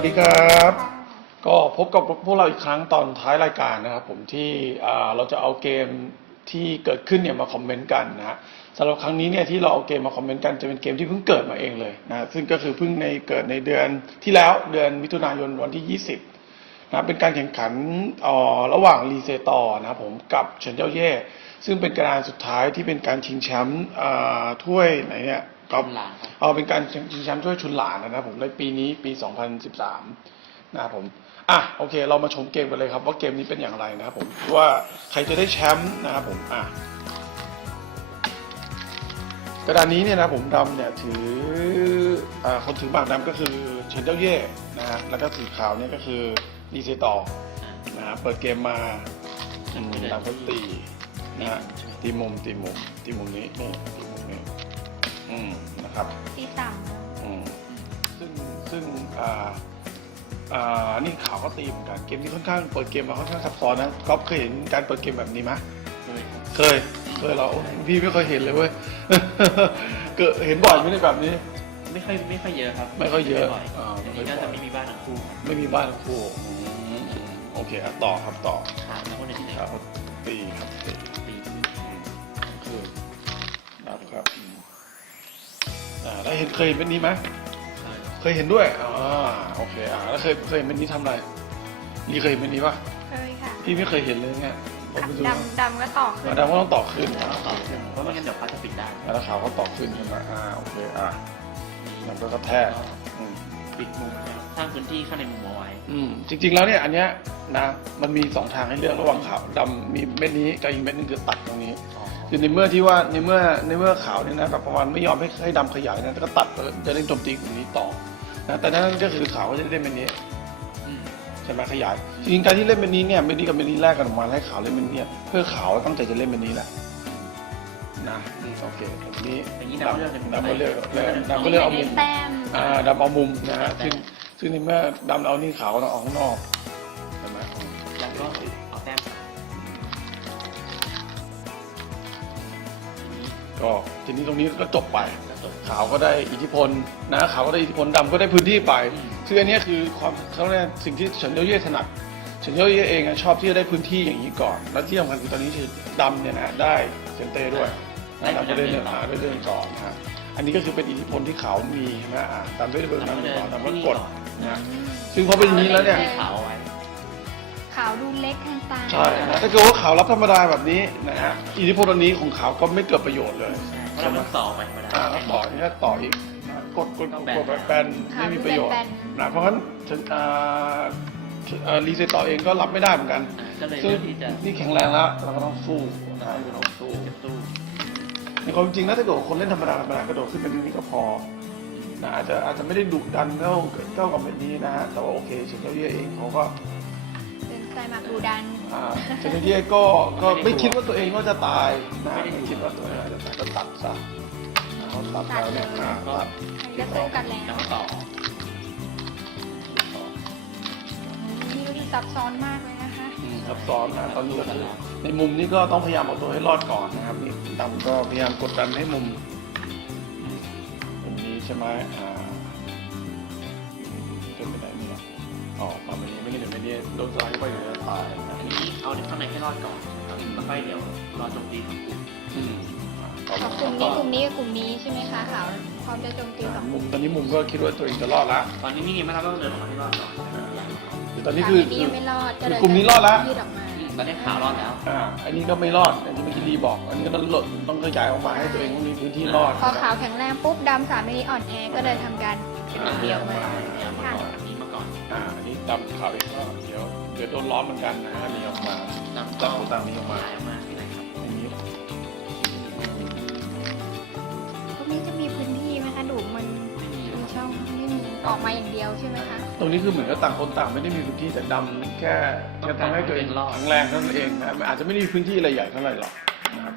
วัสดีครับ ก็พบกับพวกเราอีกครั้งตอนท้ายรายการนะครับผมที่เราจะเอาเกมที่เกิดขึ้นเนี่ยมาคอมเมนต์กันนะสำหรับครั้งนี้เนี่ยที่เราเอาเกมมาคอมเมนต์กันจะเป็นเกมที่เพิ่งเกิดมาเองเลยนะซึ่งก็คือเพิ่งในเกิดในเดือนที่แล้วเดือนมิถุนายนวันที่ 20นะเป็นการแข่งขันอ่อระหว่างรีเซตอร์นะครับผมกับเฉินเจ้าเย่ซึ่งเป็นการสุดท้ายที่เป็นการชิงแชมป์อ่าถ้วยไหนเนี่ย ก็หลานครับเอาเป็นการชิงแชมป์ถ้วยชุนหลานนะครับผมในปีนี้ปี 2013 นะครับผมอะโอเค เรามาชมเกมกันเลยครับ ว่าเกมนี้เป็นอย่างไรนะครับผมว่าใครจะได้แชมป์นะครับผมอะกระดานนี้เนี่ยนะผมดำเนี่ยถืออ่าคนถือหมากดำก็คือเชนเจ้าเย่นะฮะแล้วก็สีขาวเนี่ยก็คือดีเซตอนะฮะเปิดเกมมาอืมดำก็ตีนะฮะตีมุมตีมุมตีมุมนี้นี่ตีมุมนี้ อืมนะครับตีต่ำอืมซึ่งซึ่งอ่าอ่านี่ข่าวก็ตีเหมือนกันเกมนี้ค่อนข้างเปิดเกมมาค่อนข้างซับซ้อนนะก๊อฟเคยเห็นการเปิดเกมแบบนี้ไหมเคยครับเคยเคยเหราพี่ไม่เคยเห็นเลยเว้ยเกิดเห็นบ่อยไหมในแบบนี้ ไม่ค่อยไม่ค่อยเยอะครับ ไม่ค่อยเยอะบ่อยอ่าอันนี้ก็จะไม่มีบ้านทั้งคู่ไม่มีบ้านทั้งคู่อืมโอเคครับต่อครับต่อถามนะว่าในที่ไหนครับตีครับตี เห็นเคยเห็นเป็นนี้ไหมเคยเคยเห็นด้วยอ่าโอเคอ่าแล้วเคยเคยเห็นเป็นนี้ทำอะไรนี่เคยเห็นเป็นนี้ปะเคยค่ะพี่ไม่เคยเห็นเลยเนี่ยผมไปดูดำดำก็ต่อขึ้นมาดามก็ต้องต่อขึ้นแล้วต่อเพราะไม่งั้นเดี๋ยวพัดจะปิดได้แล้วขาวก็ต่อขึ้นใช่ไหมอ่าโอเคอ่ามันก็กระแทกอืมปิดมุมนะครับสร้างพื้นที่ข้างในมุมเอาไว้อืมจริง ๆแล้วเนี่ยอันเนี้ยนะมันมีสองทางให้เลือกระหว่างขาวดำมีเม็ดนี้กับอีกเม็ดนึงคือตัดตรงนี้อ๋อ คือในเมื่อที่ว่าในเมื่อในเมื่อขาวเนี่ยนะแบบประมาณไม่ยอมให้ให้ดำขยายนะแล้วก็ตัดแล้วจะเล่นโจมตีกลุ่มนี้ต่อนะแต่นั่นก็คือขาวก็จะเล่นเม็ดนี้อืมใช่ไหมขยายจริงๆการที่เล่นเม็ดนี้เนี่ยเม็ดนี้กับเม็ดนี้แรกกันออกมาให้ขาวเล่นเม็ดนี้เนี่ยเพื่อขาวตั้งใจจะเล่นเม็ดนี้แหละนะอืมโอเคทีนี้อย่างนี้ดาวก็เลือกเป็นมุมดำก็เลือกเลือกดำก็เลือกเอามุมแต้มอ่าดำเอามุมนะฮะซึ่งซึ่งในเมื่อดำเอานี่ขาวก็ต้องเอาข้างนอก ก็ทีนี้ตรงนี้ก็จบไปแล้วจบขาวก็ได้อิทธิพลนะขาวก็ได้อิทธิพลดำก็ได้พื้นที่ไปอืมซึ่งอันเนี้ยคือความเขาเรียกสิ่งที่เฉินเย่เย่ถนัดเฉินเย่เย่เองอะชอบที่จะได้พื้นที่อย่างนี้ก่อน แล้วที่สำคัญคือตอนนี้คือดำเนี่ยนะได้เซนเต้ด้วยนะดำก็ได้เดินมาได้เดินก่อนนะฮะอันนี้ก็คือเป็นอิทธิพลที่ขาวมีใช่ไหมอ่าตามด้วยเบอร์ดำก่อนดำก็กดนะฮะซึ่งพอเป็นอย่างนี้แล้วเนี่ยให้ขาวเอาไว้ขาวดูเล็กทางตาใช่นะถ้าเกิดว่าขาวรับธรรมดาแบบนี้นะฮะอิทธิพลอันนี้ของขาวก็ไม่เกิดประโยชน์เลยเพราะเราต้องต่อไปธรรมดา อ่าแล้วต่อนี่ก็ต่ออีกนะกดกดกดกดแบบแบนไม่มีประโยชน์นะเพราะฉะนั้นถึงอ่าอ่ารีเซตต่อเองก็รับไม่ได้เหมือนกันอ่าก็เลยซึ่งเลือกที่จะนี่แข็งแรงแล้วเราก็ต้องสู้นะเราต้องสู้เก็บตู้ในความจริงนะถ้าเกิดว่าคนเล่นธรรมดาธรรมดากระโดดขึ้นเป็นนี้ก็พอนะอาจจะอาจจะไม่ได้ดุดันเท่าเท่ากับแบบนี้นะฮะแต่ว่าโอเคเชนเทอร์เย่เองเขาก็ เป็นสไตล์หมากดูดัน อ่าเชนเทอร์เย่ก็ก็ไม่คิดว่าตัวเองก็จะตายนะไม่คิดว่าตัวเองจะตายก็ตัดซะนะเขาตัดแล้วเนี่ยอ่าตัดอันนี้ก็สู้กันแล้วแล้วก็ต่อนี่ดูที่ซับซ้อนมากเลยนะคะ อืมซับซ้อนนะตอนนี้ก็คือในมุมนี้ก็ต้องพยายามเอาตัวให้รอดก่อนนะครับนี่ดำก็พยายามกดดันให้มุมมุมนี้ใช่ไหมอ่า อ๋อประมาณนี้ไม่งั้นเดี๋ยวไม่ได้โดนสไลด์เข้าไปเดี๋ยวจะตายนะอันนี้เอาข้างในให้รอดก่อนนะครับแล้วค่อยเดี๋ยวรอโจมตีของกลุ่มอืมสองกลุ่มนี้กลุ่มนี้กับกลุ่มนี้ใช่ไหมคะขาวพร้อมจะโจมตีสองกมุลุ่มมตอนนี้มุมก็คิดว่าตัวเองจะรอดละตอนนี้นี่ไม่รับต้องเดินออกมาให้รอดก่อนแต่ตอนนี้ขาวคือ นี้ยังไม่รอดคือกลุ่มนี้รอดแล้วยืดออกมาอืมตอนนี้ขาวรอดแล้วอ่าอันนี้ก็ไม่รอดอันนี้เมื่อกี้ดีบอก อันนี้ก็ต้องลดต้องขยายออกมาให้ตัวเองมีพื้นที่รอดพอขาวแข็งแรงปุ๊บดำสามในนี้อ่อนแอก็เลยทำการเก็บเดี่ยวมาเดี๋ยวมาก่อนอันนี้มาก่ อนอ่าอันนี้ดำขาวองก็เดี๋ยวเดี๋ยวโดนร้อนเหมือนกันนะอันนี้ออกมานำต่างต่างนี้ออกมาออกมาที่ไหนครับอันนี้พวกนี้จะมีพื้นที่ไหมคะดูมันมีช่องไม่มีออกมาอย่างเดียวใช่ไหมคะตรงนี้คือเหมือนกับต่างคนต่างไม่ได้มีพื้นที่แต่ดำแค่แค่ทำให้ตัวเองแข็งแรงเท่านั้นเองนะอาจจะไม่ได้มีพื้นที่อะไรใหญ่เท่าไหร่หรอกนะครับ